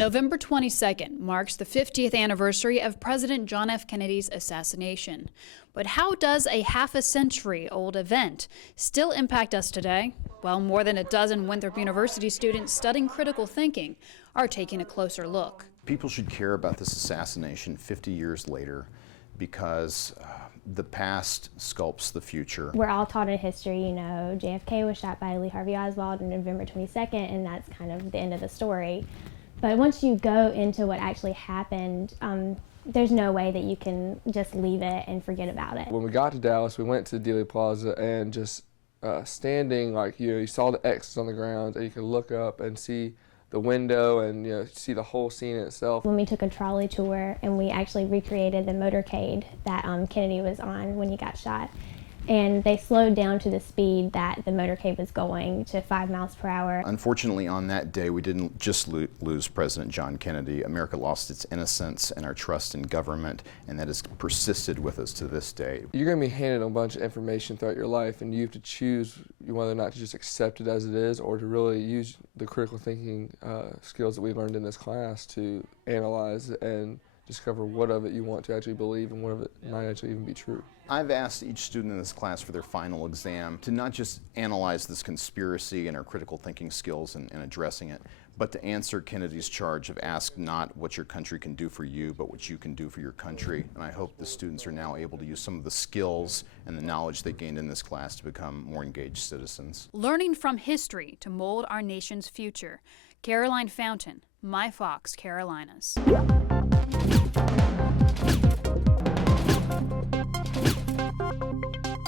November 22nd marks the 50th anniversary of President John F. Kennedy's assassination. But how does a half-a-century-old event still impact us today? Well, more than a dozen Winthrop University students studying critical thinking are taking a closer look. People should care about this assassination 50 years later because the past sculpts the future. We're all taught in history, you know, JFK was shot by Lee Harvey Oswald on November 22nd, and that's kind of the end of the story. But once you go into what actually happened, there's no way that you can just leave it and forget about it. When we got to Dallas, we went to Dealey Plaza and just standing, like, you saw the X's on the ground and you could look up and see the window and see the whole scene itself. When we took a trolley tour and we actually recreated the motorcade that Kennedy was on when he got shot, and they slowed down to the speed that the motorcade was going, to 5 miles per hour. Unfortunately, on that day, we didn't just lose President John Kennedy. America lost its innocence and our trust in government, and that has persisted with us to this day. You're going to be handed a bunch of information throughout your life, and you have to choose whether or not to just accept it as it is or to really use the critical thinking skills that we learned in this class to analyze and discover what of it you want to actually believe and what of it might actually even be true. I've asked each student in this class for their final exam to not just analyze this conspiracy and our critical thinking skills and addressing it, but to answer Kennedy's charge of ask not what your country can do for you, but what you can do for your country. And I hope the students are now able to use some of the skills and the knowledge they gained in this class to become more engaged citizens. Learning from history to mold our nation's future. Caroline Fountain, My Fox, Carolinas.